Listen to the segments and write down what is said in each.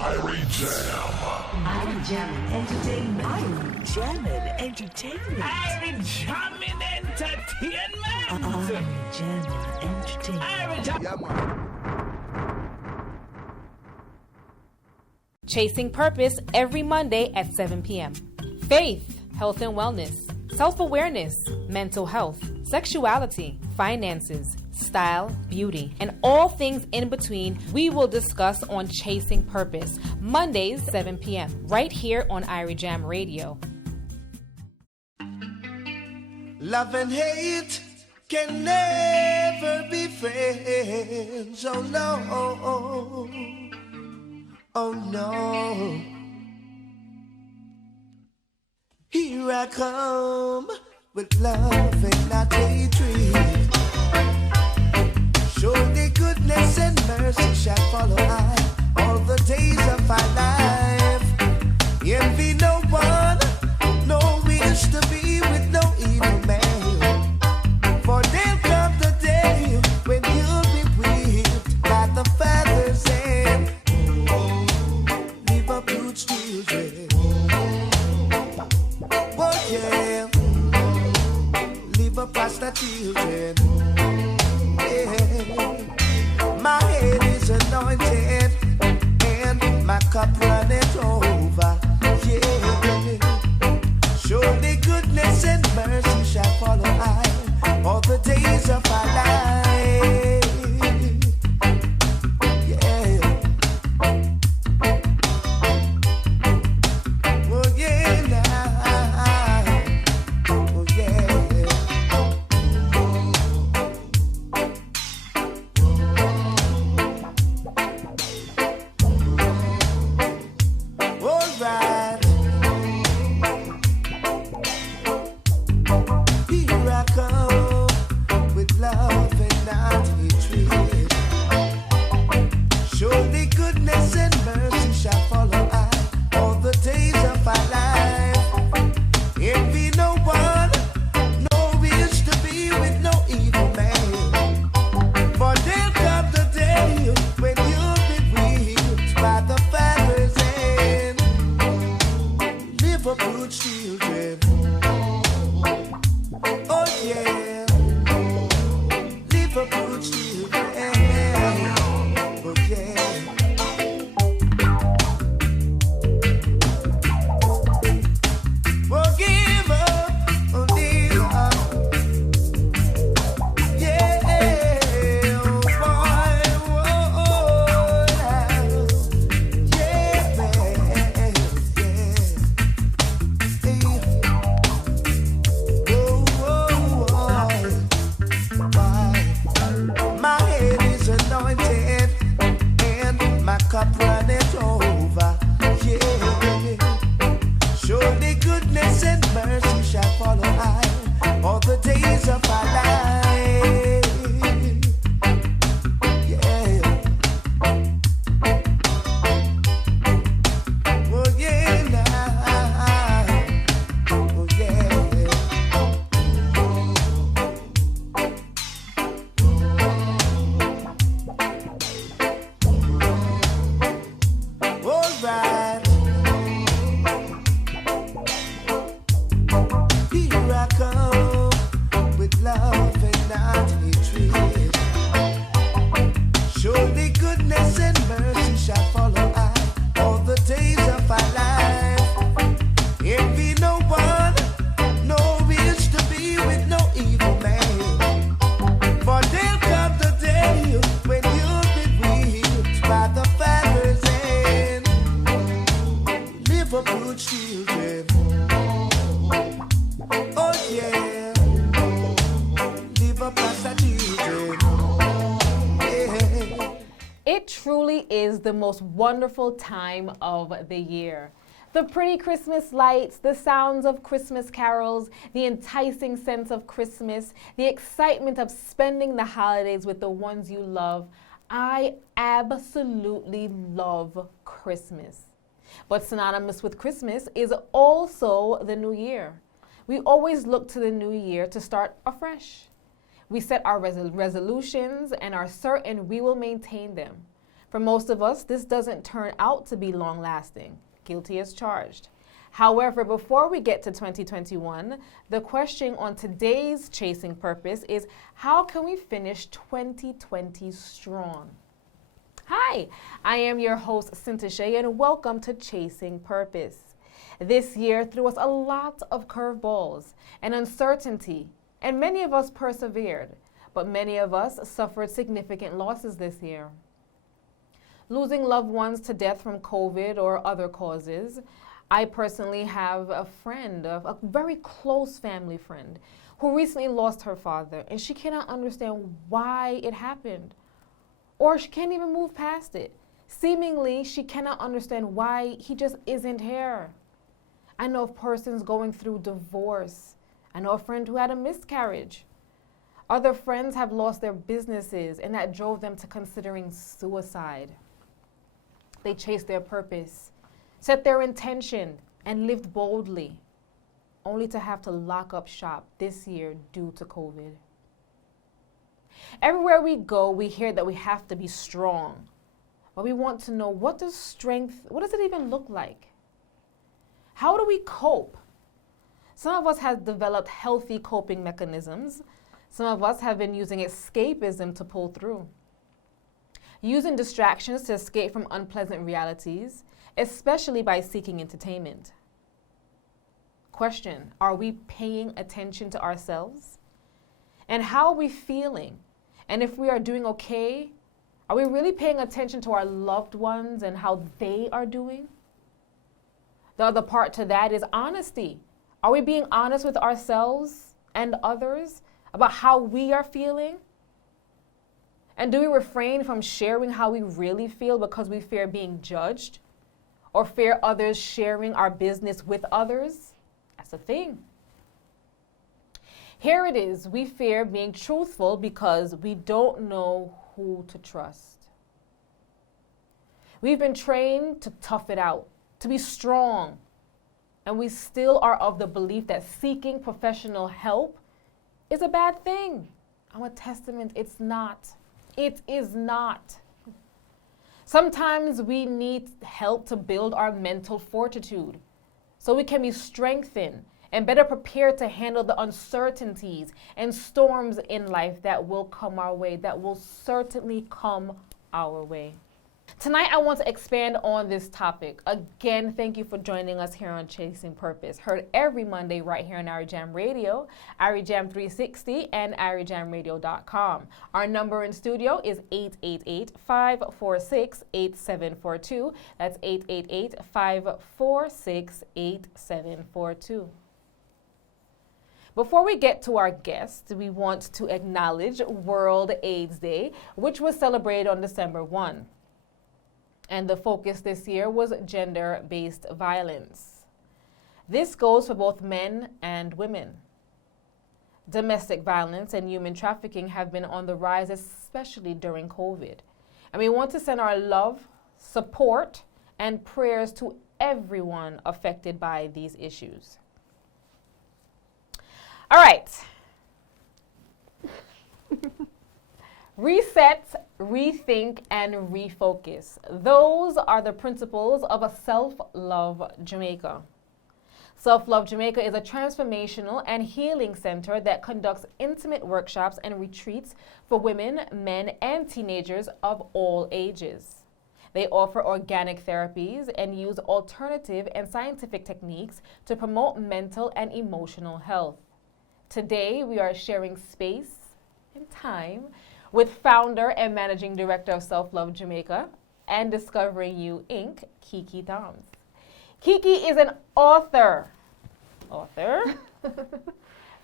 Irie Jam. Irie Jammin' Entertainment. Irie Jammin' Entertainment. Irie Jammin' Entertainment. Irie Jammin' Entertainment. Irie Jammin'. Chasing Purpose every Monday at 7 p.m. Faith, health and wellness, self-awareness, mental health, sexuality, finances, style, beauty, and all things in between we will discuss on Chasing Purpose, Mondays, 7 p.m., right here on Irie Jam Radio. Love and hate can never be friends, oh no, oh no. Here I come with love and not hatred. Surely goodness and mercy shall follow I all the days of my life. Envy no one, no wish to be with no evil man. For there'll come the day when you'll be whipped by the feathers and leave a bruised children. Oh yeah, leave a pastor children. My head is anointed and my cup runneth over. Yeah. Surely goodness and mercy shall follow I all the days of my life. Yeah. Oh yeah, now. Oh yeah. It truly is the most wonderful time of the year. The pretty Christmas lights, the sounds of Christmas carols, the enticing sense of Christmas, the excitement of spending the holidays with the ones you love. I absolutely love Christmas. But synonymous with Christmas is also the new year. We always look to the new year to start afresh. We set our resolutions and are certain we will maintain them. For most of us, this doesn't turn out to be long-lasting. Guilty as charged. However, before we get to 2021, the question on today's Chasing Purpose is, how can we finish 2020 strong? Hi, I am your host, Cynthia Shea, and welcome to Chasing Purpose. This year threw us a lot of curveballs and uncertainty, and many of us persevered, but many of us suffered significant losses this year. Losing loved ones to death from COVID or other causes. I personally have a friend, a very close family friend, who recently lost her father, and she cannot understand why it happened, or she can't even move past it. Seemingly, she cannot understand why he just isn't here. I know of persons going through divorce. I know a friend who had a miscarriage. Other friends have lost their businesses, and that drove them to considering suicide. They chased their purpose, set their intention, and lived boldly, only to have to lock up shop this year due to COVID. Everywhere we go, we hear that we have to be strong, but we want to know, what does it even look like? How do we cope? Some of us have developed healthy coping mechanisms. Some of us have been using escapism to pull through. Using distractions to escape from unpleasant realities, especially by seeking entertainment. Question, are we paying attention to ourselves? And how are we feeling? And if we are doing okay, are we really paying attention to our loved ones and how they are doing? The other part to that is honesty. Are we being honest with ourselves and others about how we are feeling? And do we refrain from sharing how we really feel because we fear being judged or fear others sharing our business with others? That's a thing. Here it is. We fear being truthful because we don't know who to trust. We've been trained to tough it out, to be strong, and we still are of the belief that seeking professional help is a bad thing. I'm a testament, it's not. It is not. Sometimes we need help to build our mental fortitude so we can be strengthened and better prepared to handle the uncertainties and storms in life that will come our way, that will certainly come our way. Tonight, I want to expand on this topic. Again, thank you for joining us here on Chasing Purpose. Heard every Monday right here on Irie Jam Radio, Irie Jam 360, and IrieJamRadio.com. Our number in studio is 888-546-8742. That's 888-546-8742. Before we get to our guest, we want to acknowledge World AIDS Day, which was celebrated on December 1. And the focus this year was gender-based violence. This goes for both men and women. Domestic violence and human trafficking have been on the rise, especially during COVID. And we want to send our love, support, and prayers to everyone affected by these issues. All right. Reset, rethink, and refocus. Those are the principles of a Self-Love Jamaica. Self-Love Jamaica is a transformational and healing center that conducts intimate workshops and retreats for women, men, and teenagers of all ages. They offer organic therapies and use alternative and scientific techniques to promote mental and emotional health. Today, we are sharing space and time with founder and managing director of Self-Love Jamaica and Discovering You, Inc., Kerie Thombs. Kerie is an author,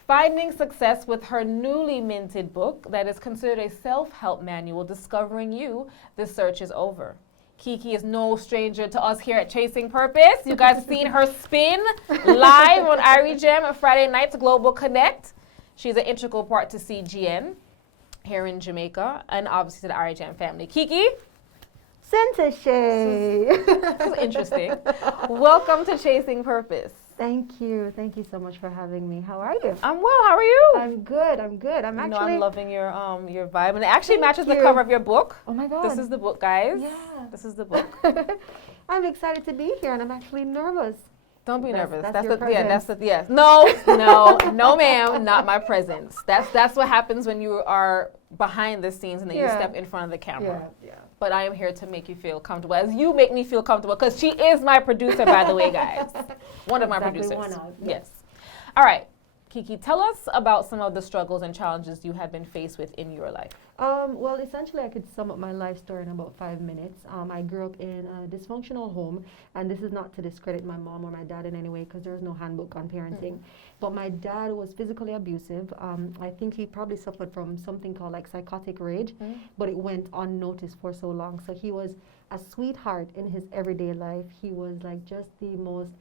finding success with her newly minted book that is considered a self-help manual, Discovering You, The Search is Over. Kerie is no stranger to us here at Chasing Purpose. You guys have seen her spin live on Irie Jam on Friday nights, Global Connect. She's an integral part to CGN here in Jamaica, and obviously to the Irie Jam family. Kerie? Cynthia Shea. This is interesting. Welcome to Chasing Purpose. Thank you. Thank you so much for having me. How are you? I'm well. How are you? I'm good. I'm good. I'm You know, actually. I'm loving your vibe, and it actually Thank matches the you. cover of your book. Oh my God. This is the book, guys. Yeah. This is the book. I'm excited to be here, and I'm actually nervous. Don't be That's- nervous. that's That's your the yeah. That's the presence. yes. No, no, no, ma'am. Not my presence. That's what happens when you are behind the scenes and then you Yeah. step in front of the camera. Yeah. But I am here to make you feel comfortable, as you make me feel comfortable, because she is my producer, by the way, guys. One of my Exactly, producers. one of, Yes. All right, Kiki, tell us about some of the struggles and challenges you have been faced with in your life. Well, essentially, I could sum up my life story in about 5 minutes. I grew up in a dysfunctional home, and this is not to discredit my mom or my dad in any way, because there's no handbook on parenting. But my dad was physically abusive. I think he probably suffered from something called like psychotic rage, but it went unnoticed for so long. So he was a sweetheart in his everyday life. He was like just the most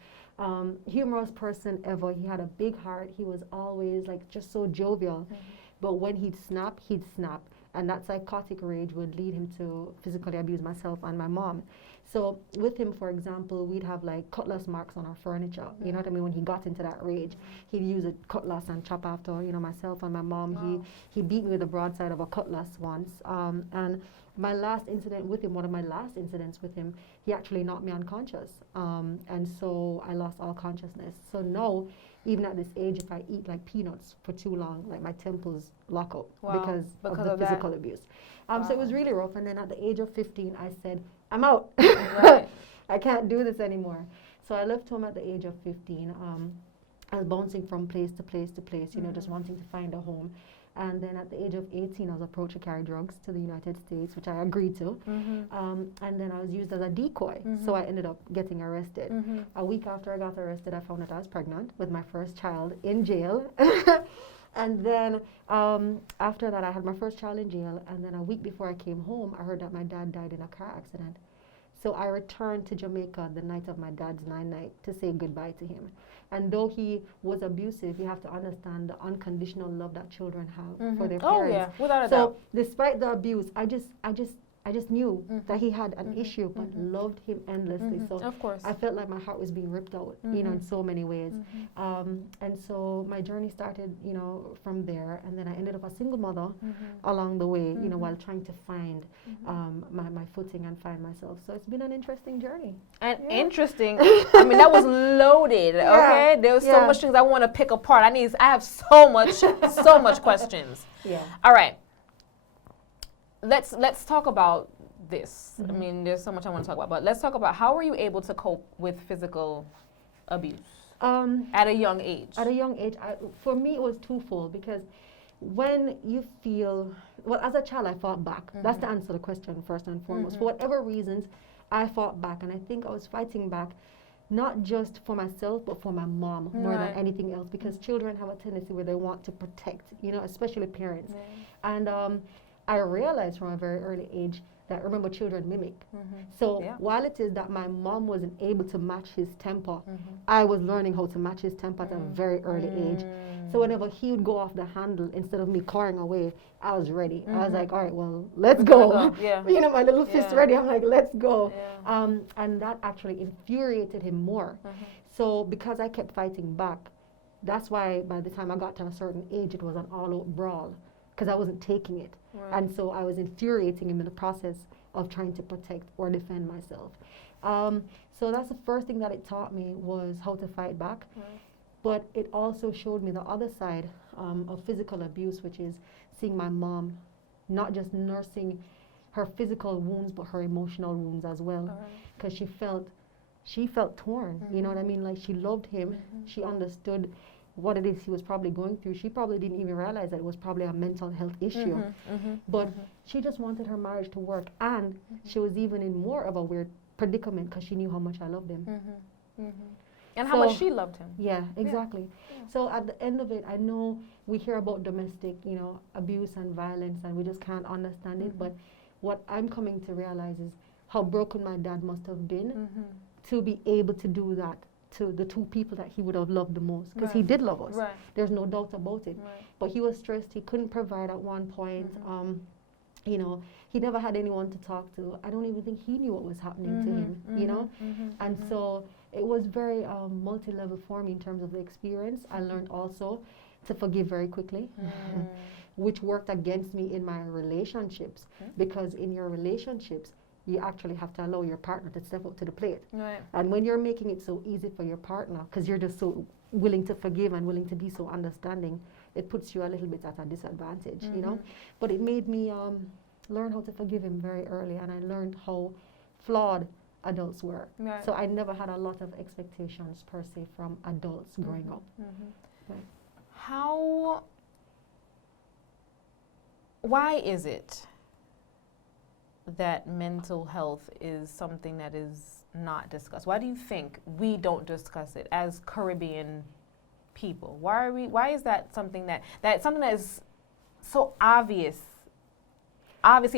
humorous person ever. He had a big heart. He was always like just so jovial. But when he'd snap, he'd snap. And that psychotic rage would lead him to physically abuse myself and my mom. So with him, for example, we'd have like cutlass marks on our furniture. You know what I mean? When he got into that rage, he'd use a cutlass and chop after, you know, myself and my mom. Wow. He beat me with the broadside of a cutlass once. And my last incident with him, one of my last incidents with him, he actually knocked me unconscious. And so I lost all consciousness. So now, even at this age, if I eat like peanuts for too long, like my temples lock up Wow, because of the of that. physical abuse. So it was really rough. And then at the age of 15, I said, I'm out. Right. I can't do this anymore. So I left home at the age of 15. I was bouncing from place to place to place, you know, just wanting to find a home. And then at the age of 18, I was approached to carry drugs to the United States, which I agreed to. And then I was used as a decoy. So I ended up getting arrested. A week after I got arrested, I found that I was pregnant with my first child in jail. And then after that, I had my first child in jail. And then a week before I came home, I heard that my dad died in a car accident. So I returned to Jamaica the night of my dad's night to say goodbye to him. And though he was abusive, you have to understand the unconditional love that children have for their parents. Oh yeah, without a So doubt. despite the abuse, I just knew that he had an issue, but loved him endlessly. So Of course. I felt like my heart was being ripped out, you know, in so many ways. And so my journey started, you know, from there. And then I ended up a single mother along the way, you know, while trying to find my footing and find myself. So it's been an interesting journey. And interesting. I mean, that was loaded. Okay, there was so Yeah. much things I want to pick apart. I have so much questions. Yeah. All right. Let's talk about this. I mean, there's so much I want to talk about, but let's talk about how were you able to cope with physical abuse at a young age? At a young age, for me, it was twofold because when you feel, well, as a child, I fought back. That's to answer the question first and foremost. For whatever reasons, I fought back, and I think I was fighting back not just for myself, but for my mom more than Right. anything else, because children have a tendency where they want to protect, you know, especially parents. And I realized from a very early age that, remember, children mimic. So Yeah. while it is that my mom wasn't able to match his temper, I was learning how to match his temper at a very early age. So whenever he would go off the handle, instead of me clawing away, I was ready. I was like, all right, well, let's go. go. Yeah. You know, my little fist Yeah. ready. I'm like, let's go. Yeah. And that actually infuriated him more. So because I kept fighting back, that's why by the time I got to a certain age, it was an all-out brawl, because I wasn't taking it. And so I was infuriating him in the process of trying to protect or defend myself. So that's the first thing that it taught me, was how to fight back. But it also showed me the other side of physical abuse, which is seeing my mom not just nursing her physical wounds, but her emotional wounds as well. Because she felt torn, you know what I mean? Like, she loved him, she understood what it is he was probably going through. She probably didn't even realize that it was probably a mental health issue. But she just wanted her marriage to work, and she was even in more of a weird predicament because she knew how much I loved him. And how much So- she loved him. Yeah, exactly. So at the end of it, I know we hear about domestic, you know, abuse and violence, and we just can't understand it. But what I'm coming to realize is how broken my dad must have been to be able to do that to the two people that he would have loved the most, because he did love us. Right. There's no doubt about it. Right. But he was stressed. He couldn't provide at one point. you know, he never had anyone to talk to. I don't even think he knew what was happening to him, you know? And so it was very multi-level for me in terms of the experience. I learned also to forgive very quickly, which worked against me in my relationships, because in your relationships, you actually have to allow your partner to step up to the plate. Right. And when you're making it so easy for your partner, because you're just so willing to forgive and willing to be so understanding, it puts you a little bit at a disadvantage, you know? But it made me learn how to forgive him very early, and I learned how flawed adults were. Right. So I never had a lot of expectations per se from adults growing up. Right. Why is it that mental health is something that is not discussed? Why do you think we don't discuss it as Caribbean people? Why is that something that is so obviously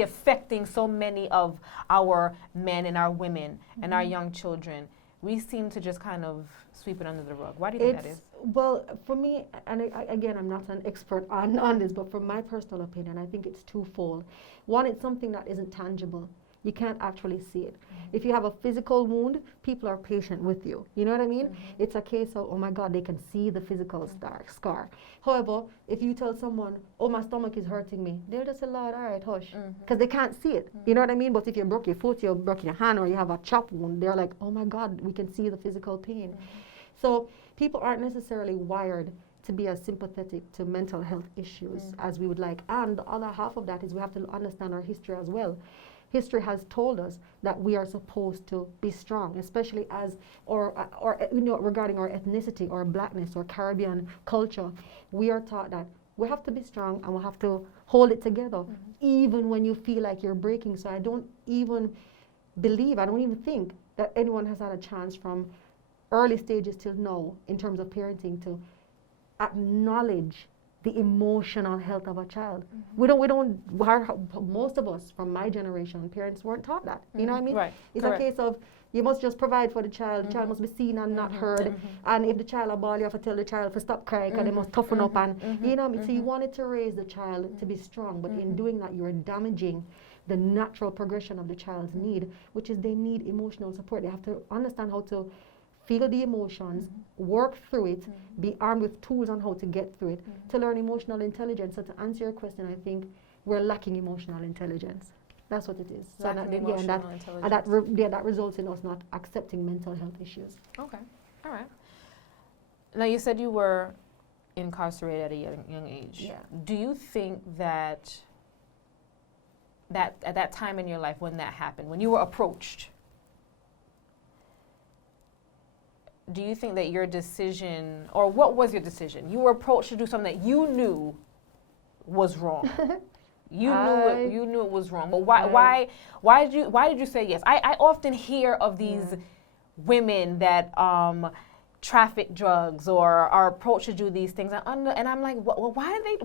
affecting so many of our men and our women and our young children? We seem to just kind of sweep it under the rug. Why do you think that is? Well, for me, and again, I'm not an expert on this, but from my personal opinion, I think it's twofold. One, it's something that isn't tangible. You can't actually see it. If you have a physical wound, people are patient with you. You know what I mean? It's a case of, oh my God, they can see the physical scar. However, if you tell someone, oh, my stomach is hurting me, they'll just say, Lord, all right, hush. Because they can't see it. You know what I mean? But if you broke your foot, you broke your hand, or you have a chop wound, they're like, oh my God, we can see the physical pain. So people aren't necessarily wired to be as sympathetic to mental health issues as we would like. And the other half of that is we have to understand our history as well. History has told us that we are supposed to be strong, especially as, or you know, regarding our ethnicity or blackness or Caribbean culture. We are taught that we have to be strong and we have to hold it together, even when you feel like you're breaking. So I don't even think that anyone has had a chance from early stages till now in terms of parenting to acknowledge the emotional health of a child. Most of us from my generation, parents weren't taught that. You know what I mean? Right. It's Correct. a case of you must just provide for the child. The child must be seen and not heard. And if the child a ball, you have to tell the child to stop crying because they must toughen up. And you know what I mean? So you wanted to raise the child to be strong, but in doing that, you're damaging the natural progression of the child's need, which is they need emotional support. They have to understand how to feel the emotions, work through it, be armed with tools on how to get through it, to learn emotional intelligence. So to answer your question, I think we're lacking emotional intelligence. That's what it is. So Lacking emotional intelligence. And that results in us not accepting mental health issues. Okay, all right. Now you said you were incarcerated at a young age. Yeah. Do you think that at that time in your life when that happened, when you were approached, do you think that your decision, or what was your decision? You were approached to do something that you knew was wrong. You knew it was wrong. But why did you say yes? I often hear of these women that traffic drugs or are approached to do these things, and I'm like, well, why do they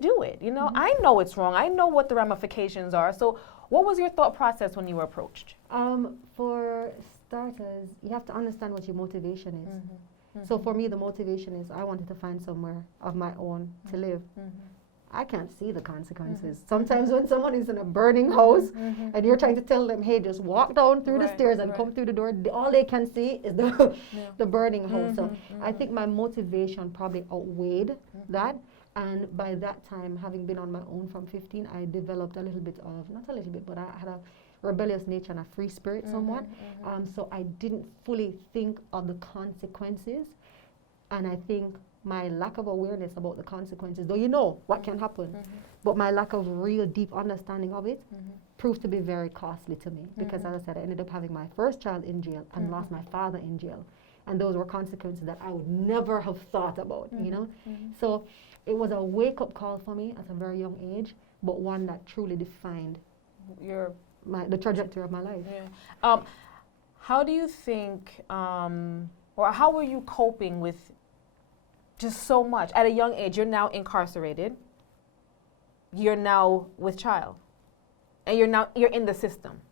do it? You know, I know it's wrong. I know what the ramifications are. So, what was your thought process when you were approached? For starters, you have to understand what your motivation is. So for me, the motivation is I wanted to find somewhere of my own to live. I can't see the consequences. Sometimes when someone is in a burning house and you're trying to tell them, hey, just walk down through the stairs and come through the door, all they can see is the burning house. So I think my motivation probably outweighed that. And by that time, having been on my own from 15, I developed a little bit of, not a little bit, but I had a rebellious nature and a free spirit somewhat. So I didn't fully think of the consequences. And I think my lack of awareness about the consequences, though you know what can happen, but my lack of real deep understanding of it proved to be very costly to me. Because as I said, I ended up having my first child in jail and lost my father in jail. And those were consequences that I would never have thought about, you know? So it was a wake-up call for me at a very young age, but one that truly defined the trajectory of my life. Yeah. How do you think, or how were you coping with just so much? At a young age, you're now incarcerated. You're now with child. And you're in the system.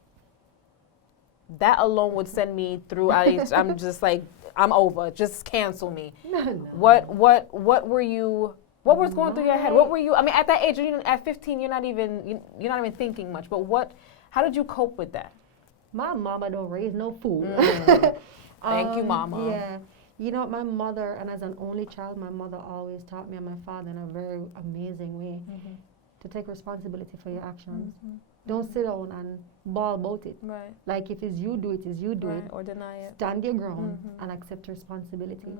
That alone would send me through, I'm just like, I'm over, just cancel me. No. What were you What was going through your head? What were you? I mean, at that age, at 15, you're not even thinking much. But how did you cope with that? My mama don't raise no fool. Thank you, mama. Yeah. You know, my mother, and as an only child, my mother always taught me and my father in a very amazing way to take responsibility for your actions. Don't sit down and bawl about it. Right. Like if it's you do it, it's you do it. Or deny it. Stand your ground and accept responsibility.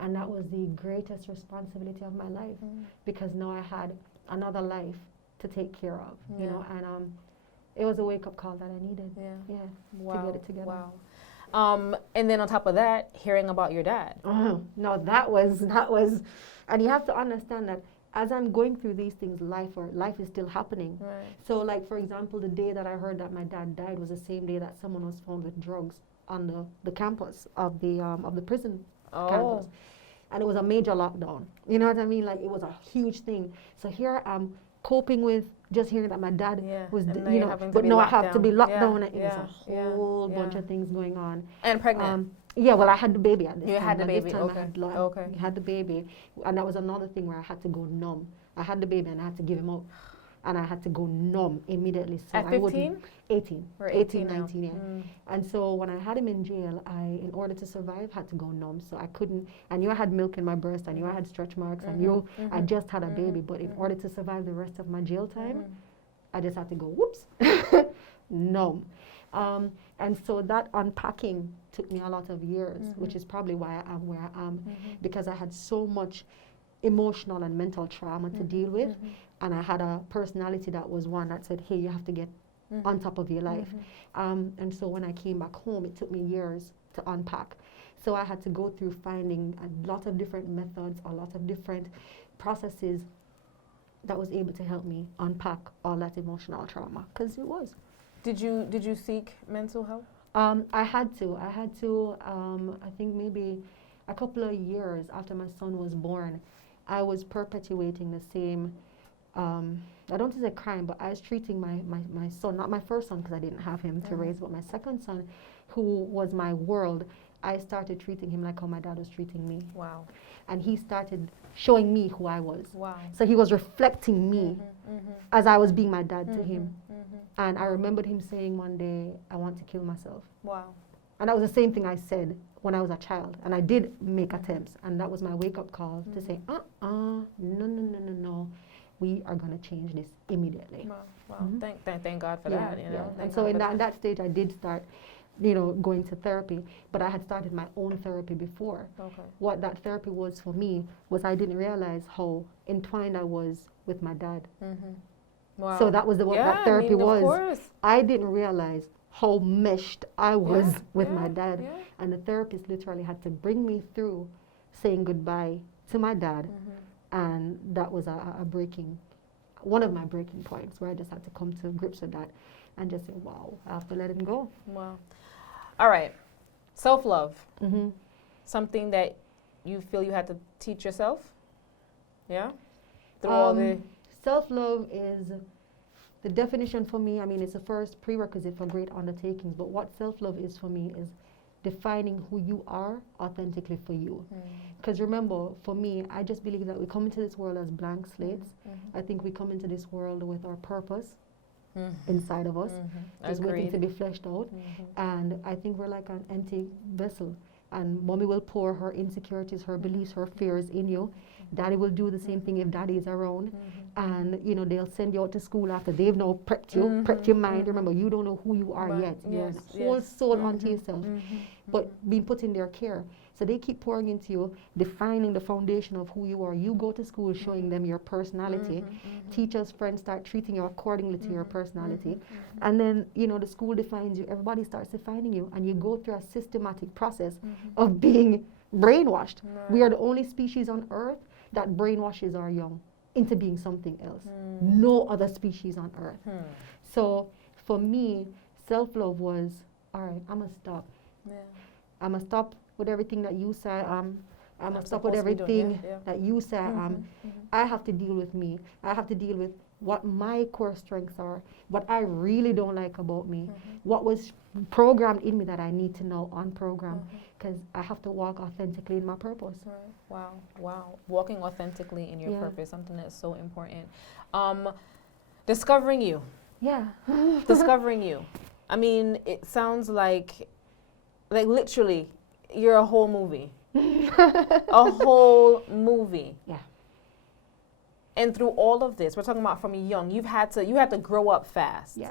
And that was the greatest responsibility of my life because now I had another life to take care of, you know, and it was a wake-up call that I needed. To get it together. Wow. And then on top of that, hearing about your dad. No, that was, and you have to understand that as I'm going through these things, life is still happening. Right. So, like for example, the day that I heard that my dad died was the same day that someone was found with drugs on the campus of the prison campus, and it was a major lockdown. You know what I mean? Like it was a huge thing. So here I'm coping with just hearing that my dad was, you know, but no, I have to be locked down. And it was a whole bunch of things going on. And pregnant. Yeah, well, I had the baby at this time. You had the baby, this time okay. I had the baby, and that was another thing where I had to go numb. I had the baby and I had to give him up, and I had to go numb immediately. So at 15? 18. Or 18, 18 19, yeah. And so when I had him in jail, in order to survive, had to go numb. So I couldn't, I knew I had milk in my breast, I knew I had stretch marks, I knew I just had a baby, but in order to survive the rest of my jail time, I just had to go, whoops, numb. And so that unpacking took me a lot of years, which is probably why I am where I am, because I had so much emotional and mental trauma to deal with, and I had a personality that was one that said, hey, you have to get on top of your life. And so when I came back home, it took me years to unpack. So I had to go through finding a lot of different methods, a lot of different processes that was able to help me unpack all that emotional trauma, because it was. Did you seek mental help? I had to. I think maybe a couple of years after my son was born, I was perpetuating the same, I don't want to say crime, but I was treating my son, not my first son because I didn't have him to raise, but my second son, who was my world, I started treating him like how my dad was treating me. Wow. And he started showing me who I was. Wow. So he was reflecting me as I was being my dad to him. And I remembered him saying one day, I want to kill myself. Wow. And that was the same thing I said when I was a child. And I did make attempts. And that was my wake-up call to say, no. We are going to change this immediately. Wow. Thank God for that. You know? And so in that stage, I did start, you know, going to therapy. But I had started my own therapy before. Okay. What that therapy was for me was I didn't realize how entwined I was with my dad. Wow. So that was what that therapy was. Of course. I didn't realize how meshed I was with my dad. And the therapist literally had to bring me through saying goodbye to my dad. And that was one of my breaking points where I just had to come to grips with that and just say, wow, I have to let him go. Wow. All right. Self-love. Something that you feel you had to teach yourself? Yeah? Through all the... Self-love is the definition for me. I mean, it's the first prerequisite for great undertakings. But what self-love is for me is defining who you are authentically for you. Because remember, for me, I just believe that we come into this world as blank slates. I think we come into this world with our purpose inside of us, just waiting to be fleshed out. And I think we're like an empty vessel. And mommy will pour her insecurities, her beliefs, her fears in you. Daddy will do the same thing if daddy is around. And, you know, they'll send you out to school after they've now prepped you, prepped your mind. Remember, you don't know who you are yet. You're a whole soul onto yourself, but being put in their care. So they keep pouring into you, defining the foundation of who you are. You go to school showing them your personality. Teachers, friends start treating you accordingly to your personality. And then, you know, the school defines you. Everybody starts defining you. And you go through a systematic process of being brainwashed. We are the only species on Earth that brainwashes our young into being something else. No other species on Earth. So for me, self-love was, all right, I'm going to stop. I'm going to stop with everything that you say. I'm going to stop with everything that you say. I have to deal with me. I have to deal with what my core strengths are, what I really don't like about me, what was programmed in me that I need to now unprogram, because I have to walk authentically in my purpose. Right. Wow. Walking authentically in your purpose, something that's so important. Discovering you. Yeah. Discovering you. I mean, it sounds like literally, you're a whole movie. A whole movie. Yeah. And through all of this, we're talking about from young, you had to grow up fast. Yeah.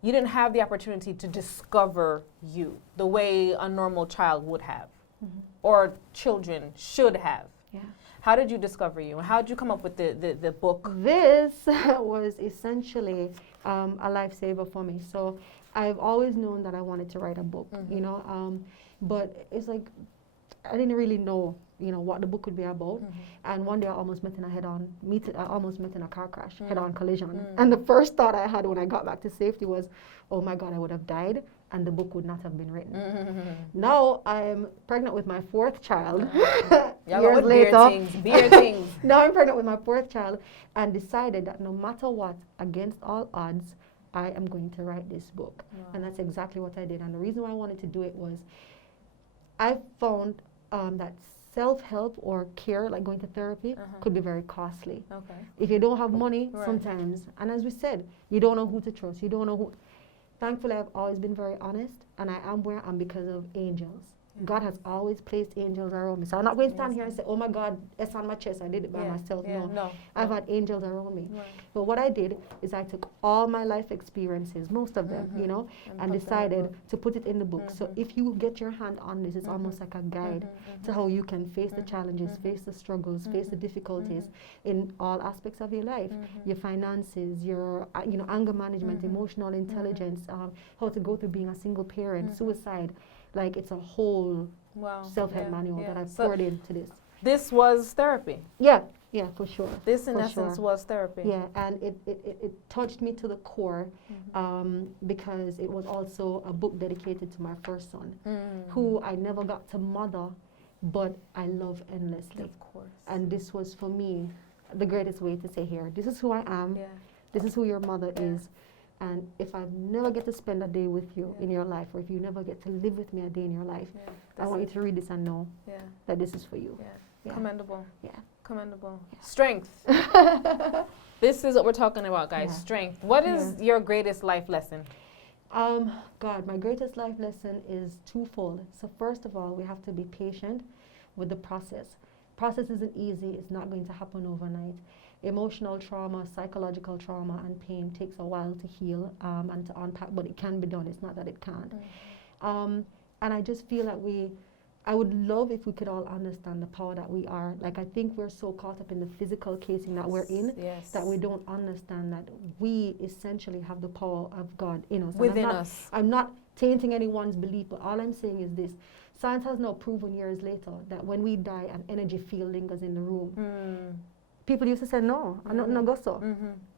You didn't have the opportunity to discover you the way a normal child would have, or children should have. Yeah. How did you discover you, and how did you come up with the book? This was essentially a lifesaver for me. So I've always known that I wanted to write a book, you know, but it's like I didn't really know, you know, what the book would be about. And one day I almost met in a car crash, head-on collision. And the first thought I had when I got back to safety was, oh my God, I would have died and the book would not have been written. Now I'm pregnant with my 4th child. Years later. Beer things. Now I'm pregnant with my 4th child and decided that no matter what, against all odds, I am going to write this book. And that's exactly what I did. And the reason why I wanted to do it was I found that self-help or care, like going to therapy, could be very costly. Okay. If you don't have money, sometimes, and as we said, you don't know who to trust. You don't know who. Thankfully, I've always been very honest, and I am where I am because of angels. God has always placed angels around me. So I'm not going to stand here and say, oh my God, it's on my chest, I did it by myself. No. I've had angels around me. But what I did is I took all my life experiences, most of them, you know, and decided to put it in the book. So if you get your hand on this, it's almost like a guide to how you can face the challenges, face the struggles, face the difficulties in all aspects of your life. Your finances, your anger management, emotional intelligence, how to go through being a single parent, suicide. Like, it's a whole self-help manual that I've poured into this. This was therapy. Yeah, for sure. This, in essence, was therapy. Yeah, and it touched me to the core because it was also a book dedicated to my first son, who I never got to mother, but I love endlessly. Of course. And this was, for me, the greatest way to say, here, this is who I am, this is who your mother is. And if I never get to spend a day with you in your life, or if you never get to live with me a day in your life, I want you to read this and know that this is for you. Yeah. Commendable. Yeah. Commendable. Yeah. Strength. This is what we're talking about, guys. Yeah. Strength. What is your greatest life lesson? God, my greatest life lesson is twofold. So first of all, we have to be patient with the process. Process isn't easy. It's not going to happen overnight. Emotional trauma, psychological trauma, and pain takes a while to heal and to unpack, but it can be done. It's not that it can't. And I just feel that I would love if we could all understand the power that we are. Like, I think we're so caught up in the physical casing that we're in that we don't understand that we essentially have the power of God in us. Within us. I'm not tainting anyone's belief, but all I'm saying is this. Science has now proven years later that when we die, an energy field lingers in the room. People used to say, no, I'm not going to go so.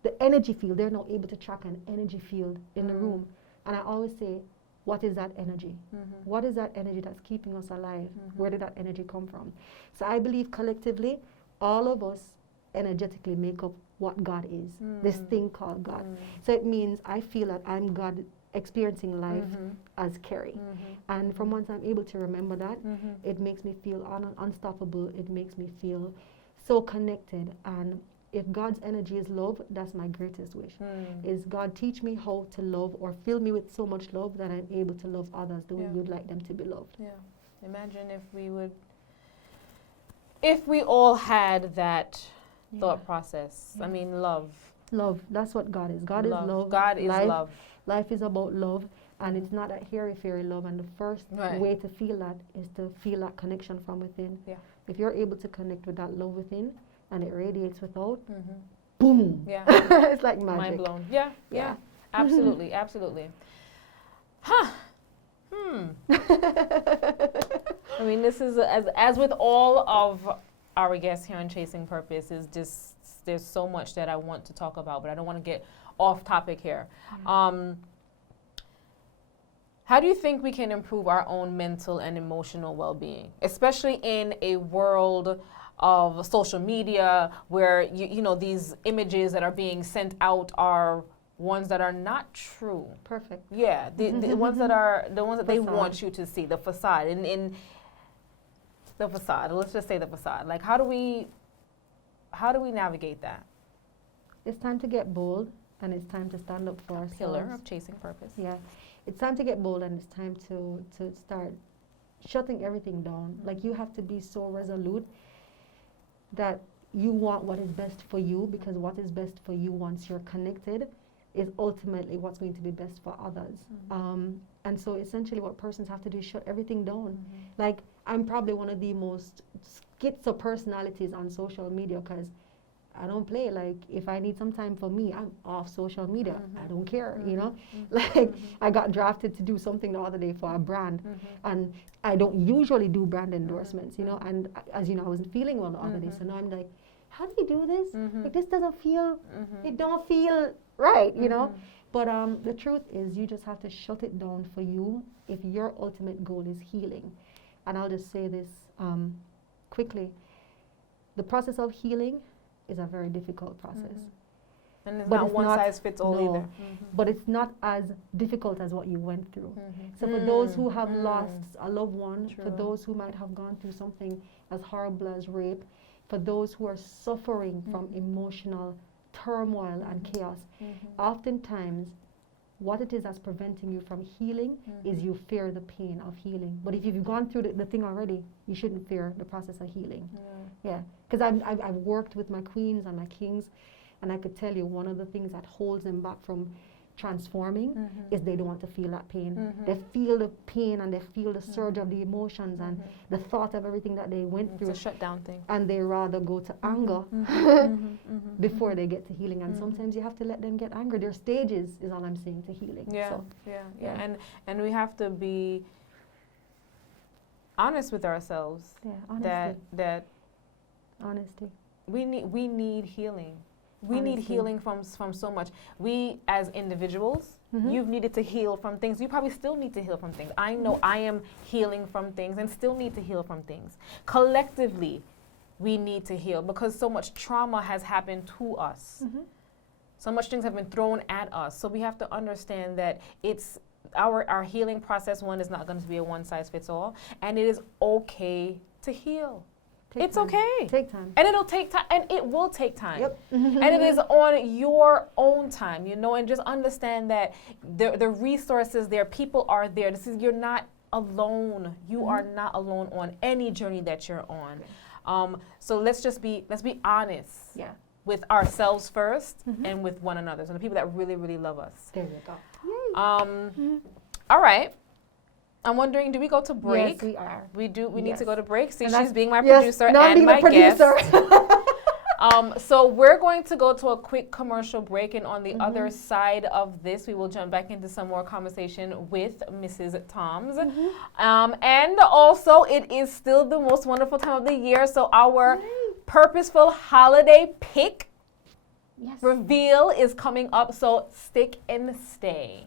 The energy field, they're now able to track an energy field in the room. And I always say, what is that energy? What is that energy that's keeping us alive? Where did that energy come from? So I believe collectively, all of us energetically make up what God is, this thing called God. So it means I feel that I'm God experiencing life as Kerie. And from once I'm able to remember that, it makes me feel unstoppable. It makes me feel so connected. And if God's energy is love, that's my greatest wish. Is God teach me how to love, or fill me with so much love that I'm able to love others the way we would like them to be loved. Yeah. Imagine if we all had that thought process. I mean, love. Love, that's what God is. God is love. God is love. Life is about love, and it's not that hairy-fairy love. And the first way to feel that is to feel that connection from within. Yeah. If you're able to connect with that love within, and it radiates without, boom. Yeah. It's like magic. Mind blown. Yeah. Absolutely, absolutely. Huh. I mean, this is, as with all of our guests here on Chasing Purpose, is just, there's so much that I want to talk about, but I don't want to get off topic here. How do you think we can improve our own mental and emotional well-being, especially in a world of social media where you know these images that are being sent out are ones that are not true. Perfect. Yeah, the ones that they Facade. want you to see, the facade. In the facade, let's just say the facade. Like, how do we navigate that? It's time to get bold, and it's time to stand up for ourselves. Pillar of chasing purpose. Yeah, it's time to get bold, and it's time to start shutting everything down. Like, you have to be so resolute that you want what is best for you, because what is best for you once you're connected is ultimately what's going to be best for others. And so essentially what persons have to do is shut everything down. Like, I'm probably one of the most schizo personalities on social media, because I don't play. Like, if I need some time for me, I'm off social media. I don't care, you know? Like, I got drafted to do something the other day for a brand, and I don't usually do brand endorsements, you know? And as you know, I wasn't feeling well the other day, so now I'm like, how do you do this? Like, this doesn't feel, it don't feel right, you know? But the truth is, you just have to shut it down for you if your ultimate goal is healing. And I'll just say this quickly. The process of healing is a very difficult process. And it's But not it's one not- size fits all no. either. But it's not as difficult as what you went through. So for those who have lost a loved one, for True. those who might have gone through something as horrible as rape, for those who are suffering from emotional turmoil and chaos, oftentimes what it is that's preventing you from healing is you fear the pain of healing. But if you've gone through the thing already, you shouldn't fear the process of healing. Yeah, because I've worked with my queens and my kings, and I could tell you one of the things that holds them back from transforming is they don't want to feel that pain. They feel the pain and they feel the surge of the emotions and the thought of everything that they went through, It's a shutdown thing. and they rather go to anger before they get to healing. And sometimes you have to let them get angry. There are stages, is all I'm saying, to healing. Yeah, So, yeah. And we have to be honest with ourselves yeah, honesty. that Honesty. we need healing. We need Honestly. healing from so much. We as individuals, you've needed to heal from things. You probably still need to heal from things. I know I am healing from things and still need to heal from things. Collectively, we need to heal because so much trauma has happened to us. So much things have been thrown at us. So we have to understand that it's our healing process, one, is not going to be a one size fits all, and it is okay to heal. Take It's time. okay. Take time. And it'll take time, and it will take time. Yep. And it is on your own time, you know, and just understand that the resources there, people are there. You're not alone. You are not alone on any journey that you're on. So let's be honest Yeah. with ourselves first and with one another. So the people that really, really love us. There you go. All right. I'm wondering, do we go to break? Yes, we are. We do. We need Yes. to go to break. See, And she's that's- being my yes, producer now I'm and being my the guest. producer. So we're going to go to a quick commercial break, and on the other side of this, we will jump back into some more conversation with Mrs. Thombs. And also, it is still the most wonderful time of the year, so our purposeful holiday pick reveal is coming up, so stick and stay.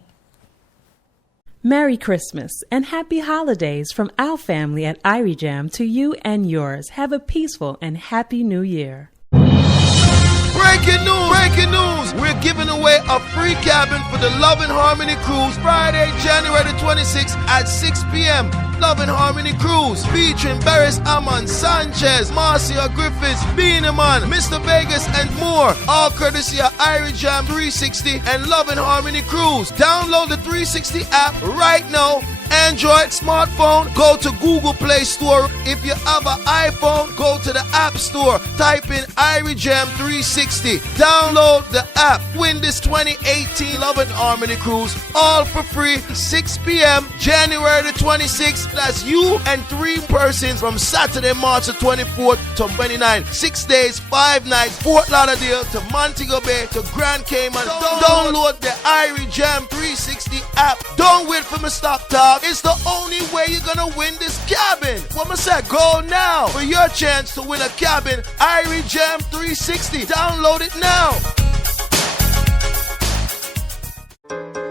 Merry Christmas and Happy Holidays from our family at Irie Jam to you and yours. Have a peaceful and happy New Year. Breaking news! Breaking news! We're giving away a free cabin for the Love and Harmony Cruise Friday, January the 26th at 6 p.m. Love and Harmony Cruise featuring Barris Amon, Sanchez, Marcia Griffiths, Beaneman, Mr. Vegas, and more. All courtesy of Irie Jam 360 and Love and Harmony Cruise. Download the 360 app right now. Android smartphone, go to Google Play Store. If you have an iPhone, go to the App Store. Type in Irie Jam 360. Download the app. Win this 2018 Love and Harmony Cruise all for free. 6 p.m. January the 26th. That's you and 3 persons from Saturday, March the 24th to 29th. 6 days, 5 nights. Fort Lauderdale to Montego Bay to Grand Cayman. Download the Irie Jam 360 app. Don't wait for me stop talk. It's the only way you're gonna win this cabin. What I said, go now for your chance to win a cabin. Irie Jam 360. Download it now.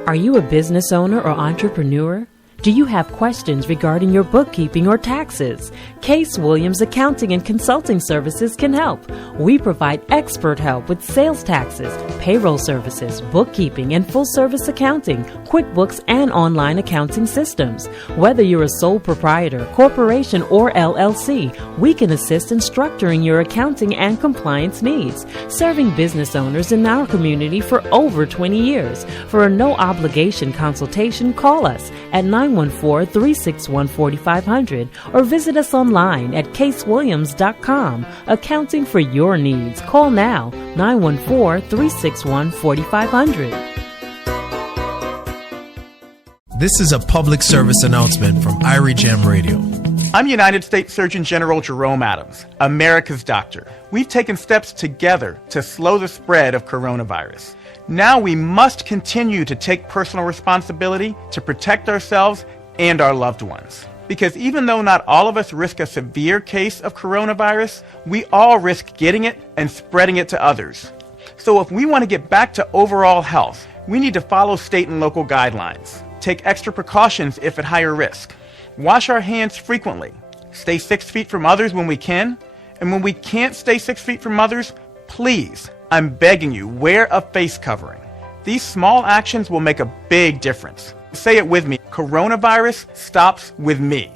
Are you a business owner or entrepreneur? Do you have questions regarding your bookkeeping or taxes? Case Williams Accounting and Consulting Services can help. We provide expert help with sales taxes, payroll services, bookkeeping, and full-service accounting, QuickBooks, and online accounting systems. Whether you're a sole proprietor, corporation, or LLC, we can assist in structuring your accounting and compliance needs, serving business owners in our community for over 20 years. For a no-obligation consultation, call us at 914-361-4500 or visit us online at casewilliams.com. Accounting for your needs. Call now, 914-361-4500. This is a public service announcement from Irie Jam Radio. I'm United States Surgeon General Jerome Adams, America's doctor. We've taken steps together to slow the spread of coronavirus. Now we must continue to take personal responsibility to protect ourselves and our loved ones. Because even though not all of us risk a severe case of coronavirus, we all risk getting it and spreading it to others. So if we want to get back to overall health, we need to follow state and local guidelines. Take extra precautions if at higher risk. Wash our hands frequently. Stay 6 feet from others when we can. And when we can't stay 6 feet from others, please, I'm begging you, wear a face covering. These small actions will make a big difference. Say it with me, coronavirus stops with me.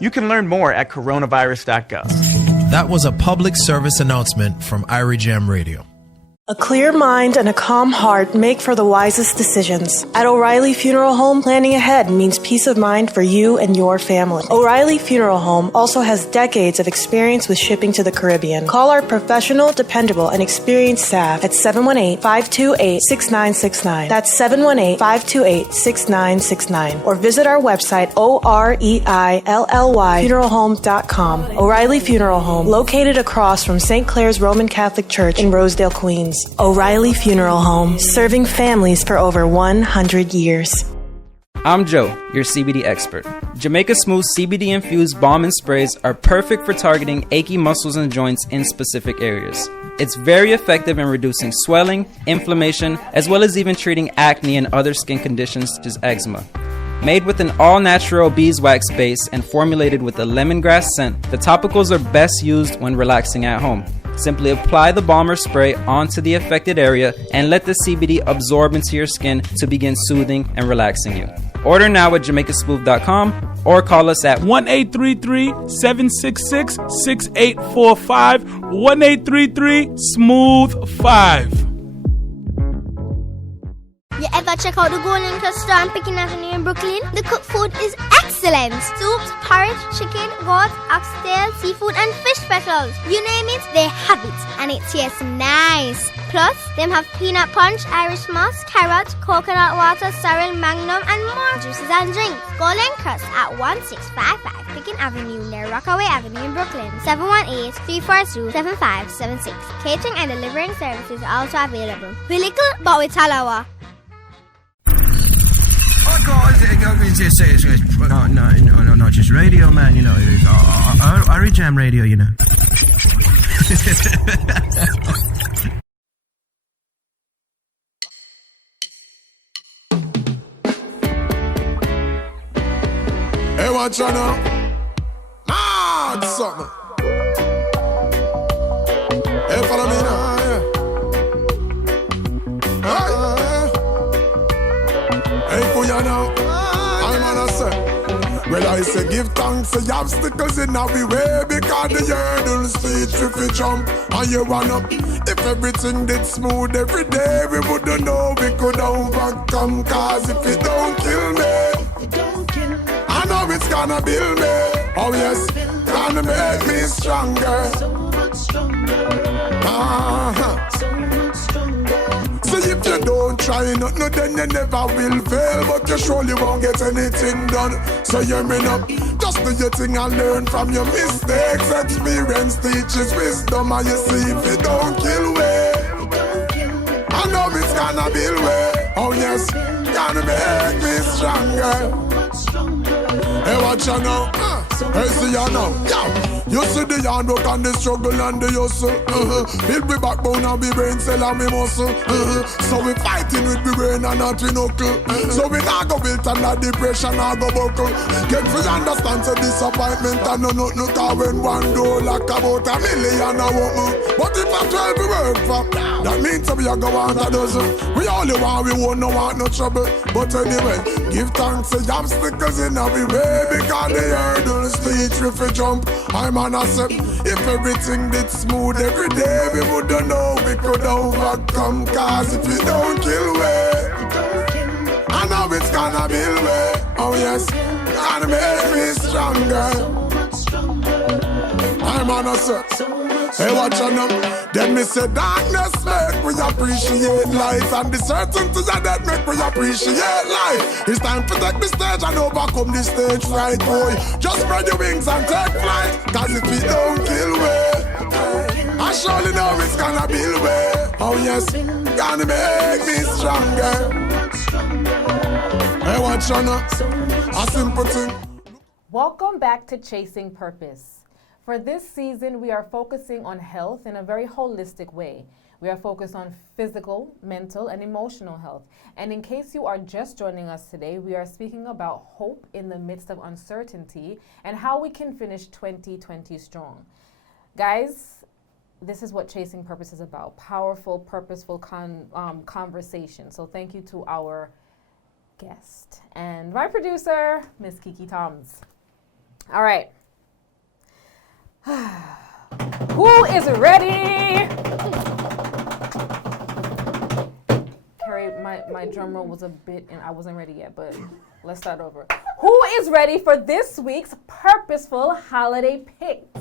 You can learn more at coronavirus.gov. That was a public service announcement from Irie Jam Radio. A clear mind and a calm heart make for the wisest decisions. At O'Reilly Funeral Home, planning ahead means peace of mind for you and your family. O'Reilly Funeral Home also has decades of experience with shipping to the Caribbean. Call our professional, dependable, and experienced staff at 718-528-6969. That's 718-528-6969. Or visit our website, OREILLYfuneralhome.com. O'Reilly Funeral Home, located across from St. Clair's Roman Catholic Church in Rosedale, Queens. O'Reilly Funeral Home, serving families for over 100 years. I'm Joe, your CBD expert. Jamaica Smooth CBD-infused balm and sprays are perfect for targeting achy muscles and joints in specific areas. It's very effective in reducing swelling, inflammation, as well as even treating acne and other skin conditions such as eczema. Made with an all-natural beeswax base and formulated with a lemongrass scent, the topicals are best used when relaxing at home. Simply apply the balm or spray onto the affected area and let the CBD absorb into your skin to begin soothing and relaxing you. Order now at jamaicasmooth.com or call us at 1-833-766-6845, 1-833-SMOOTH-5. You ever check out the Golden Cluster on Picking Avenue in Brooklyn? The cooked food is excellent. Soups, porridge, chicken, goat, oxtail, seafood, and fish specials. You name it, they have it. And it tastes nice. Plus, them have peanut punch, Irish moss, carrot, coconut water, sorrel, magnum, and more juices and drinks. Golden Crust at 1655 Picking Avenue near Rockaway Avenue in Brooklyn. 718-342-7576. Catering and delivering services are also available. We little, but we talawa. No, not just radio, man, you know. Irie Jam Radio, you know. Hey, watch out now. Mad something. Hey, follow me now. Hey, for you now. I'm gonna say. Well, I say give thanks for the obstacles in our way, because the hurdles teach you to jump and you run up. If everything did smooth every day, we wouldn't know we could overcome. Cause if it don't kill me, I know it's gonna build me. Oh yes, gonna make me stronger. So much stronger. So if you don't try nothing, then you never will fail. But you surely won't get anything done. So you mean up, just do your thing and learn from your mistakes. Experience teaches wisdom, and you see if it don't kill way, I know it's gonna build way. Oh yes, gonna make me stronger. Hey, watch you now. Hey, see you now. You see the hard work and the struggle and the hustle. Build me backbone and me brain cell and me muscle. So we fighting with me brain and not with knuckle. So we not go build under depression or go buckle. Get free understand so disappointment and no nothing. Cause when one door like about $1 million I won't move. But if I 12 we work for, that means we a go on a dozen. We only want we won't no want no trouble. But anyway, give thanks to the obstacles in our way. Because the hurdles to each if we jump. I'm on a step. If everything did smooth every day, we wouldn't know we could overcome. Cause if we don't kill way, I know it's gonna build way. Oh yes, gonna make me stronger. I'm on a set. Hey, watch out now. Then me say darkness make we appreciate life. And the certainties of that make we appreciate life. It's time to take the stage and overcome the stage fright, boy. Just spread your wings and take flight. Cause if it don't kill way, I surely know it's gonna build way. Oh yes, gonna make me stronger. Hey, watch out now. A simple thing. Welcome back to Chasing Purpose. For this season, we are focusing on health in a very holistic way. We are focused on physical, mental, and emotional health. And in case you are just joining us today, we are speaking about hope in the midst of uncertainty and how we can finish 2020 strong. Guys, this is what Chasing Purpose is about. Powerful, purposeful conversation. So thank you to our guest and my producer, Miss Kiki Thombs. All right. Who is ready? Kerie, my drum roll was a bit, and I wasn't ready yet, but let's start over. Who is ready for this week's purposeful holiday picks?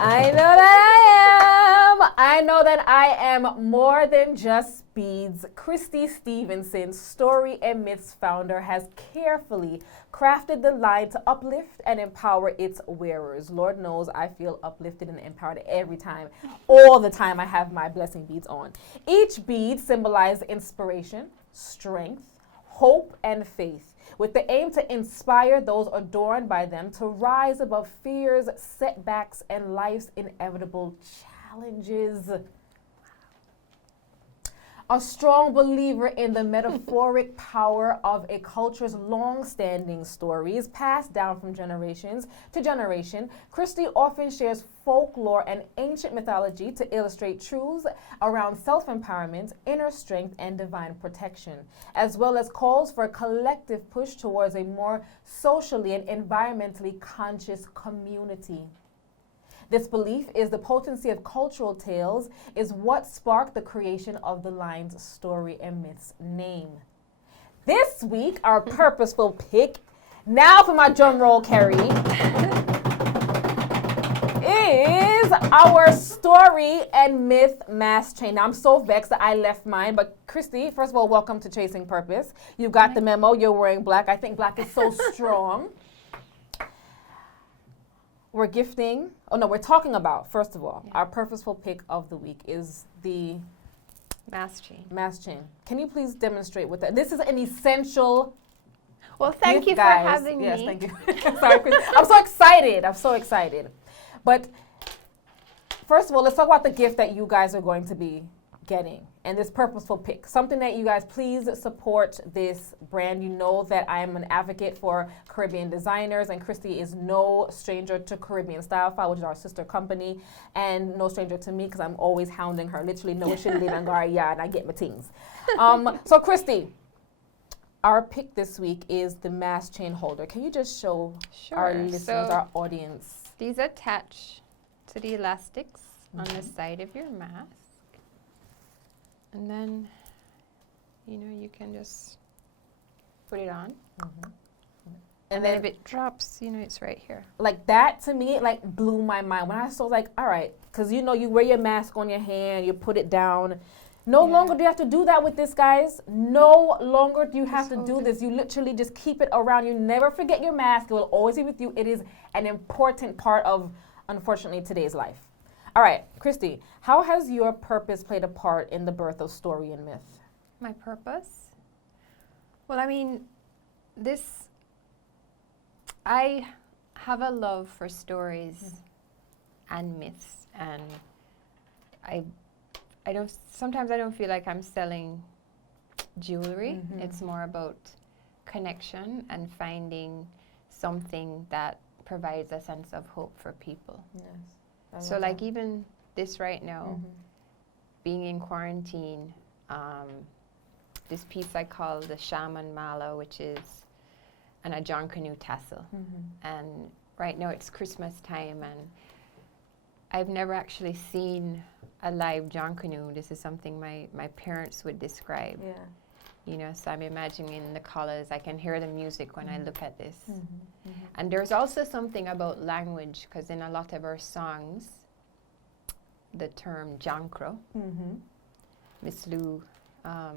I know that I am. I know that I am more than just beads. Christy Stevenson, Story and Myths founder, has carefully crafted the line to uplift and empower its wearers. Lord knows I feel uplifted and empowered every time, all the time I have my blessing beads on. Each bead symbolizes inspiration, strength, hope, and faith, with the aim to inspire those adorned by them to rise above fears, setbacks, and life's inevitable challenges. A strong believer in the metaphoric power of a culture's long-standing stories passed down from generations to generation, Christy often shares folklore and ancient mythology to illustrate truths around self-empowerment, inner strength, and divine protection, as well as calls for a collective push towards a more socially and environmentally conscious community. This belief is the potency of cultural tales is what sparked the creation of the line's Story and Myths name. This week, our purposeful pick, now for my drum roll, Kerie, is our Story and Myth mask chain. Now, I'm so vexed that I left mine, but Christy, first of all, welcome to Chasing Purpose. You got the memo. You're wearing black. I think black is so strong. We're talking about, first of all, our purposeful pick of the week is the mask chain. Mask chain. Can you please demonstrate with that? This is an essential. Well, thank you for having me. Yes, thank you. Sorry, Chris. I'm so excited. But first of all, let's talk about the gift that you guys are going to be getting and this purposeful pick. Something that you guys please support this brand. You know that I am an advocate for Caribbean designers, and Christy is no stranger to Caribbean Style File, which is our sister company, and no stranger to me because I'm always hounding her. Literally, no, it shouldn't leave Angara, and I get my things. So Christy, our pick this week is the mask chain holder. Can you just show our listeners, our audience? These attach to the elastics on the side of your mask. And then, you can just put it on. Mm-hmm. And then if it drops, it's right here. Like that, to me, blew my mind. When I saw, all right, because, you wear your mask on your hand, you put it down. No longer do you have to do that with this, guys. No longer do you have to do this. You literally just keep it around. You never forget your mask. It will always be with you. It is an important part of, unfortunately, today's life. All right, Christy, how has your purpose played a part in the birth of Story and Myth? My purpose? Well, I have a love for stories and myths, and sometimes I don't feel like I'm selling jewelry. It's more about connection and finding something that provides a sense of hope for people. Yes. So like even this right now, being in quarantine, this piece I call the Shaman Mala, which is a John Canoe tassel. And right now it's Christmas time, and I've never actually seen a live John Canoe. This is something my parents would describe. Yeah. You know, so I'm imagining the colors. I can hear the music when I look at this. And there's also something about language, because in a lot of our songs, the term jankro, Miss Lou,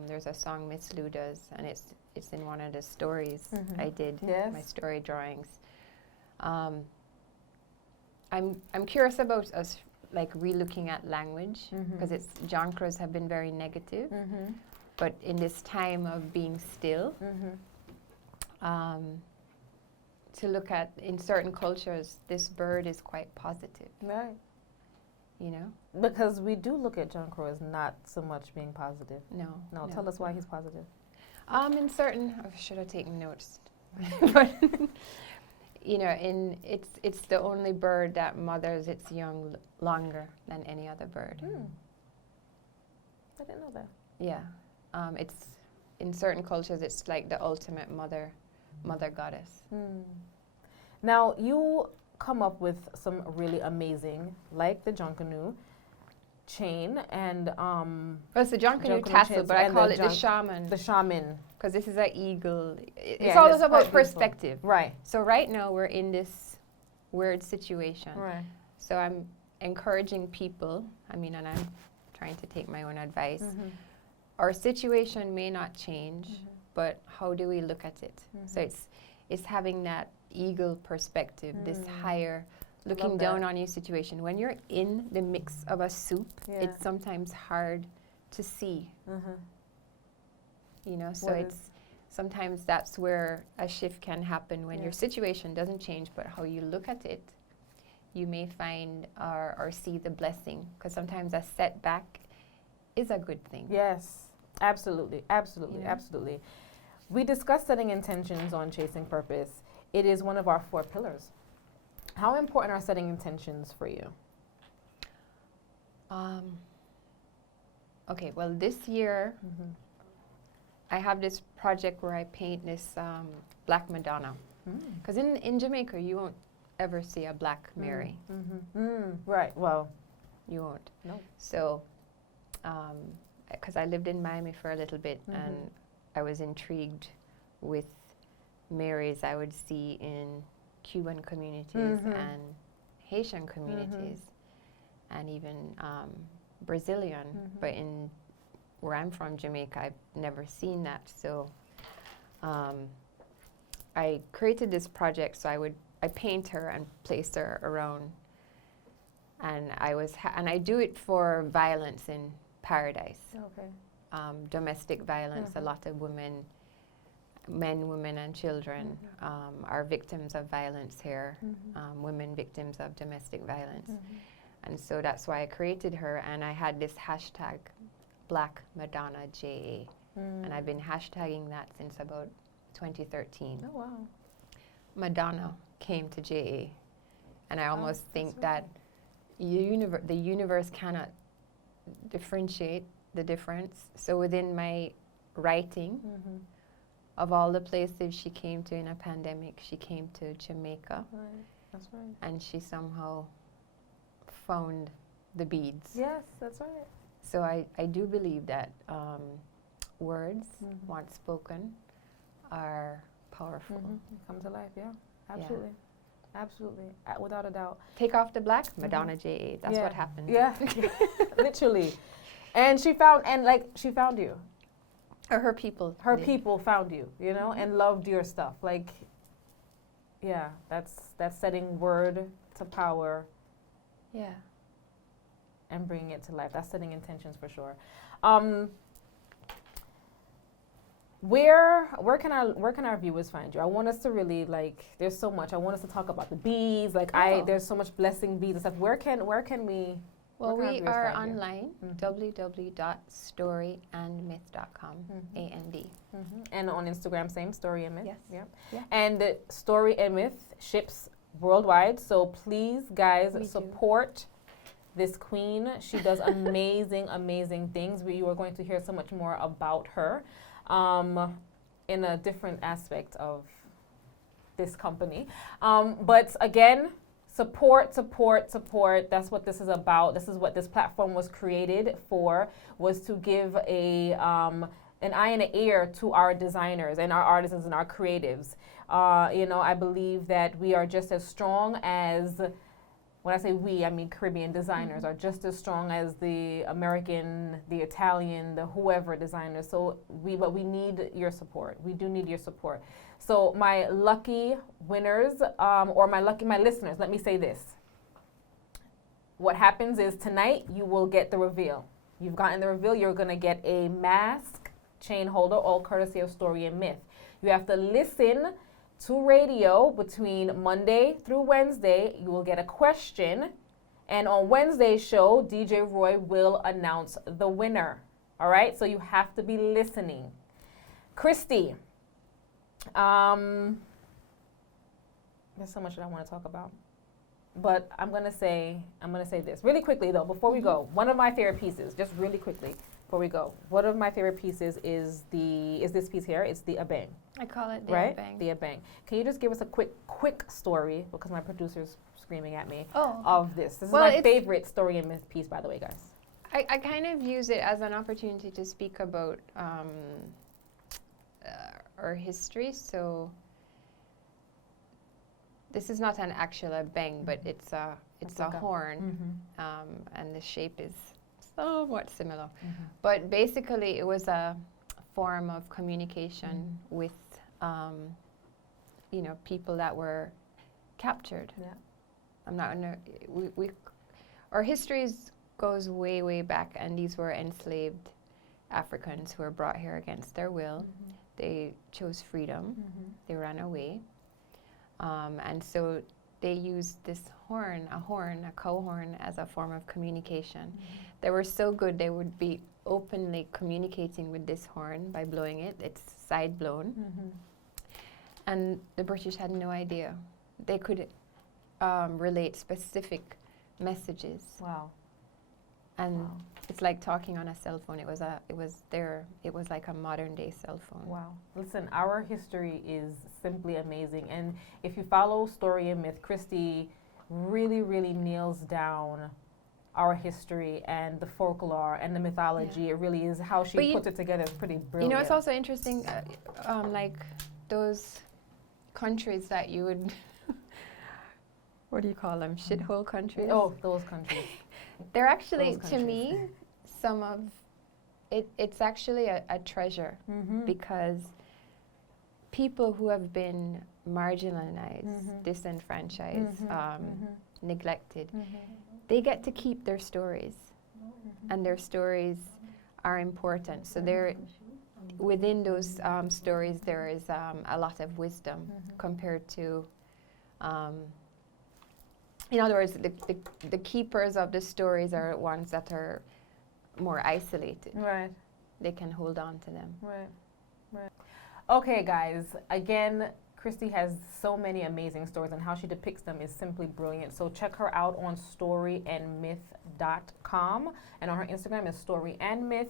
there's a song Miss Lou does, and it's in one of the stories I did, my story drawings. I'm curious about us like re-looking at language, because jankros have been very negative. But in this time of being still, to look at, in certain cultures, this bird is quite positive. Right. You know? Because we do look at John Crow as not so much being positive. No. Tell us why he's positive. In certain, I should have taken notes. But, you know, it's the only bird that mothers its young longer than any other bird. I didn't know that. Yeah. It's in certain cultures, it's like the ultimate mother goddess. Now you come up with some really amazing, like the John Canoe chain and it's the John Canoe tassel, but I call it the shaman. The shaman, because this is an eagle. It's always about perspective, right? So right now we're in this weird situation, right? So I'm encouraging people. I mean, and I'm trying to take my own advice. Our situation may not change, but how do we look at it? So it's having that eagle perspective, this higher, looking down on your situation. When you're in the mix of a soup, it's sometimes hard to see. You know, so sometimes that's where a shift can happen when your situation doesn't change, but how you look at it, you may find or see the blessing, because sometimes a setback is a good thing. Yes, absolutely, absolutely, absolutely. We discussed setting intentions on Chasing Purpose. It is one of our 4 pillars. How important are setting intentions for you? Okay, well, this year, I have this project where I paint this Black Madonna. Because in Jamaica, you won't ever see a Black Mary. Right, well. You won't. No. So, because I lived in Miami for a little bit, and I was intrigued with Marys I would see in Cuban communities and Haitian communities, and even Brazilian. But in where I'm from, Jamaica, I've never seen that. So I created this project. So I paint her and place her around, and I do it for violence in paradise. Okay. Domestic violence. A lot of men, women, and children are victims of violence here. Women victims of domestic violence. And so that's why I created her, and I had this hashtag Black Madonna JA. And I've been hashtagging that since about 2013. Oh, wow. Madonna came to JA. And I almost think that the universe cannot differentiate the difference. So within my writing, of all the places she came to in a pandemic, she came to Jamaica. Right, that's right. And she somehow found the beads. Yes, that's right. So I do believe that words, once spoken, are powerful. Come to life, yeah. Absolutely. Absolutely. Without a doubt. Take off the black, Madonna JA. That's what happened. Yeah. Literally. And she found you. Or her people. Her people found you, you know, and loved your stuff. Like, yeah, that's setting word to power. Yeah. And bringing it to life. That's setting intentions for sure. where can our viewers find you? I want us to really there's so much. I want us to talk about the bees. There's so much blessing bees and stuff. Where can we? Well, we are online, www.storyandmyth.com, A-N-D. And on Instagram, same, Story and Myth. Yes. Yep. Yeah. And Story and Myth ships worldwide. So please, guys, support this queen. She does amazing, amazing things. You are going to hear so much more about her in a different aspect of this company. But again, support. That's what this is about. This is what this platform was created for, was to give an eye and an ear to our designers and our artisans and our creatives. I believe that we are just as strong as, when I say we, I mean Caribbean designers are just as strong as the American, the Italian, the whoever designers. So but we need your support. We do need your support. So my lucky winners, or my listeners, let me say this. What happens is tonight you will get the reveal. You've gotten the reveal. You're going to get a mask chain holder, all courtesy of Story and Myth. You have to listen to radio between Monday through Wednesday. You will get a question. And on Wednesday's show, DJ Roy will announce the winner. All right? So you have to be listening. Christy. There's so much that I want to talk about, but I'm gonna say this really quickly though. Before we go, one of my favorite pieces, just really quickly before we go, one of my favorite pieces is this piece here. It's the abang. I call it the right? abang. The abang. Can you just give us a quick story, because my producer's screaming at me, Oh. of this? This is Well, my favorite Story and Myth piece, by the way, guys. I kind of use it as an opportunity to speak about our history. So this is not an actual abang, but it's a horn, and the shape is somewhat similar. But basically, it was a form of communication with, people that were captured. Yeah. I'm not gonna. Our histories goes way, way back, and these were enslaved Africans who were brought here against their will. They chose freedom. They ran away. And so they used this horn, a cow horn, as a form of communication. They were so good, they would be openly communicating with this horn by blowing it. It's side blown. And the British had no idea. They could relate specific messages. Wow. And it's like talking on a cell phone. It was like a modern day cell phone. Wow. Listen, our history is simply amazing. And if you follow Story and Myth, Christy really, really nails down our history and the folklore and the mythology. It really is how she puts it together. It's pretty brilliant. It's also interesting, like those countries that you would, what do you call them? Shithole countries? Oh, those countries. They're actually, to me, some of it's actually a treasure, because people who have been marginalized, disenfranchised, neglected, they get to keep their stories, and their stories are important. So within those stories, there is a lot of wisdom compared to. In other words, the keepers of the stories are ones that are more isolated. Right. They can hold on to them. Right. Okay, guys. Again, Christy has so many amazing stories, and how she depicts them is simply brilliant. So check her out on storyandmyth.com, and on her Instagram is storyandmyth.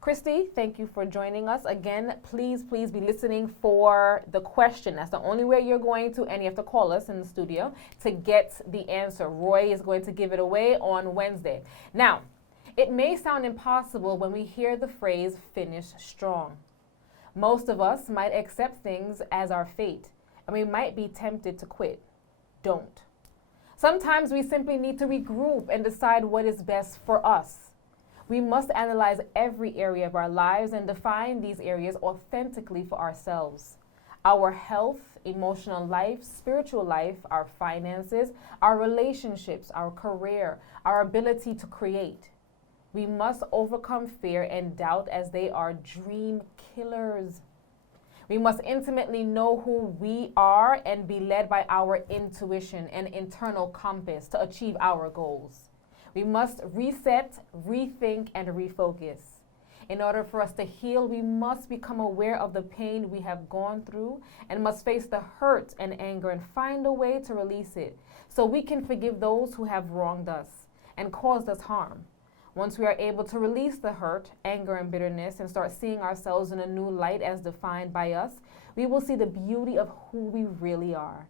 Christy, thank you for joining us. Again, please be listening for the question. That's the only way you're going to, and you have to call us in the studio to get the answer. Roy is going to give it away on Wednesday. Now, it may sound impossible when we hear the phrase finish strong. Most of us might accept things as our fate, and we might be tempted to quit. Don't. Sometimes we simply need to regroup and decide what is best for us. We must analyze every area of our lives and define these areas authentically for ourselves. Our health, emotional life, spiritual life, our finances, our relationships, our career, our ability to create. We must overcome fear and doubt, as they are dream killers. We must intimately know who we are and be led by our intuition and internal compass to achieve our goals. We must reset, rethink, and refocus. In order for us to heal, we must become aware of the pain we have gone through and must face the hurt and anger and find a way to release it so we can forgive those who have wronged us and caused us harm. Once we are able to release the hurt, anger, and bitterness and start seeing ourselves in a new light as defined by us, we will see the beauty of who we really are.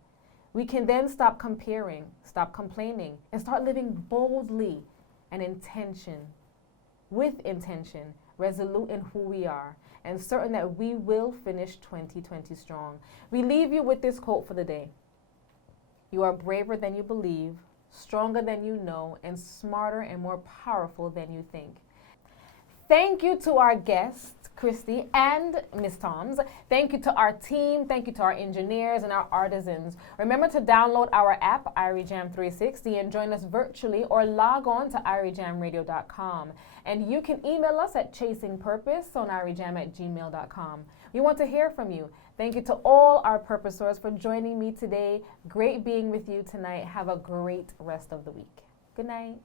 We can then stop comparing, stop complaining, and start living boldly and with intention, resolute in who we are, and certain that we will finish 2020 strong. We leave you with this quote for the day. You are braver than you believe, stronger than you know, and smarter and more powerful than you think. Thank you to our guests, Christy and Miss Thombs. Thank you to our team. Thank you to our engineers and our artisans. Remember to download our app, Irie Jam 360, and join us virtually or log on to iriejamradio.com. And you can email us at chasingpurpose on iriejam@gmail.com. We want to hear from you. Thank you to all our purposers for joining me today. Great being with you tonight. Have a great rest of the week. Good night.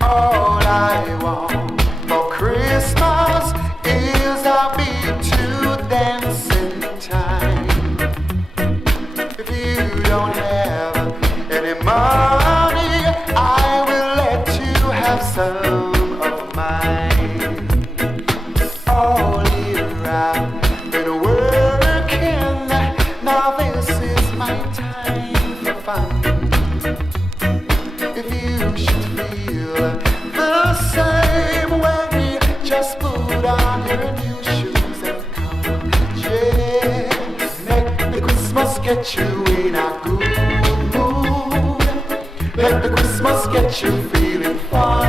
All I want for Christmas is a beat to dancing time. If you don't have any money, I will let you have some of mine. All year I've been working, now this is my time for fun. If you should feel the same way, just put on your new shoes and come. Yeah, make the Christmas get you in a good mood. Let the Christmas get you feeling fine.